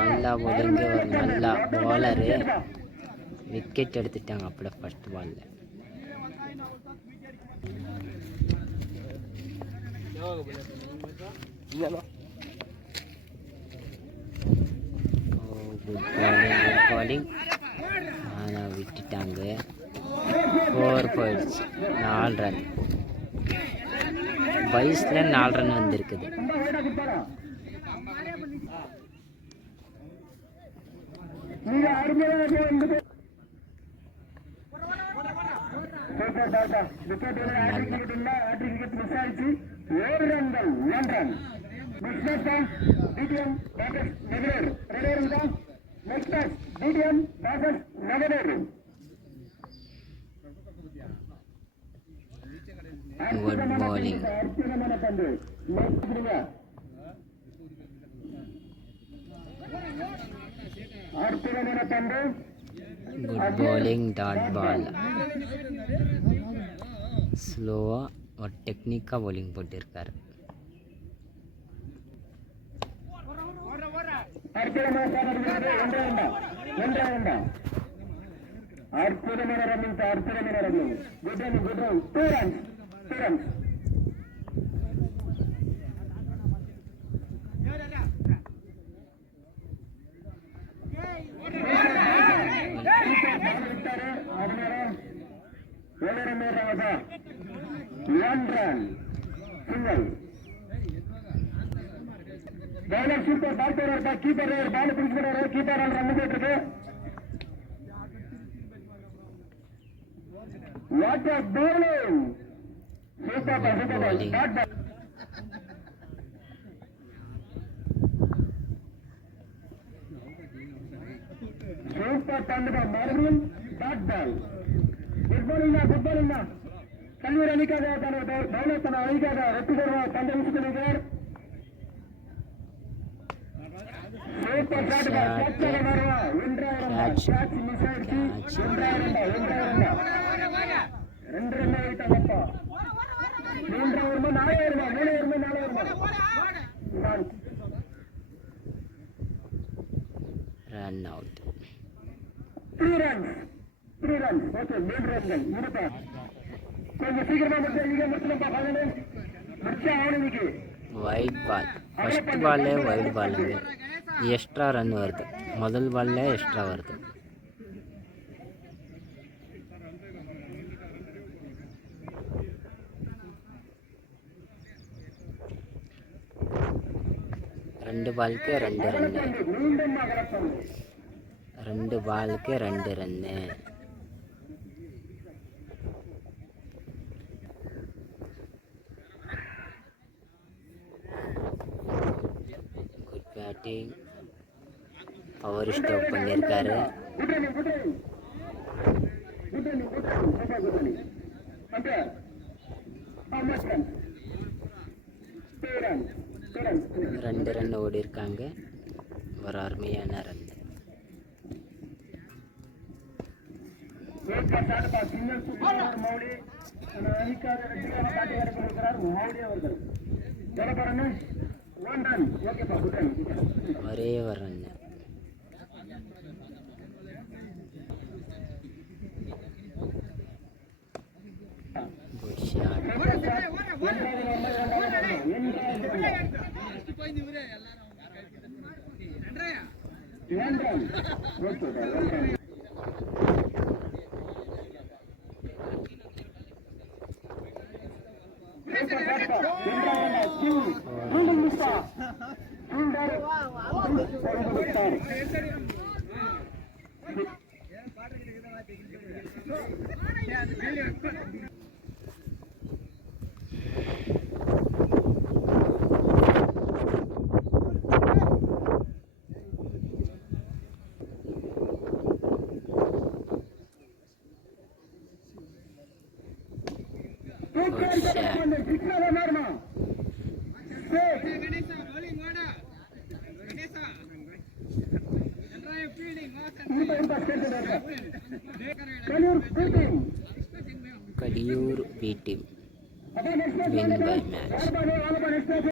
நல்லா ஒழுங்கி ஒரு நல்லா பாலரு விக்கெட் எடுத்துட்டாங்க அப்படியே ஃபர்ஸ்ட் பால்ல. குட் பாலிங் ஆனால் விட்டுட்டாங்க. 4 போயிடுச்சு. 4 ரன். வயசுல 4 ரன் வந்திருக்குது. Good bowling. Good bowling, dot ball. ஸ்லோவா ஒரு டெக்னிக்காக bowling போட்டிருக்காரு. அற்புதமான running. Good run. 2 runs. Single. Bowler super ball போடுறாரு. கீப்பர் பால் பிடிக்கிறாரு. கீப்பர் ரன் போயிட்டு What a bowling! Super ball. Super thunder marble. Dot ball. Good bowling na. Kallu run ka gaya tano bowler tano ai ka gaya. Rettu karwa thunder usko gar. Super shot ball. Catch marwa. Catch missile ki. Indra randa. 2 run ஆயிட்டாங்கப்பா. 3 ஓவர்மா 4 ஓவர்மா run out. 3 runs. Okay 3 ரன்கள் இருப்பா. கொஞ்சம் சீக்கிரமா முடிச்சா பாருங்க. முடிச்சா அவனுக்கு வைட் பால். ஃபர்ஸ்ட் பால்லே வைட் பாலுங்க. எக்ஸ்ட்ரா ரன் வருது. முதல் பால்லே எக்ஸ்ட்ரா வருது. ரெண்டு பாலுக்கு 2 ரன்னு. 2 பாலுக்கு 2 run. Good batting. Power stop பண்ணியிருக்காரு. ரெண்டு ரன் ஓடி இருக்காங்க. ஒரு அருமையான ரன். ஒரே ஒரு run. Good shot. Kadiyur beat him, win by match.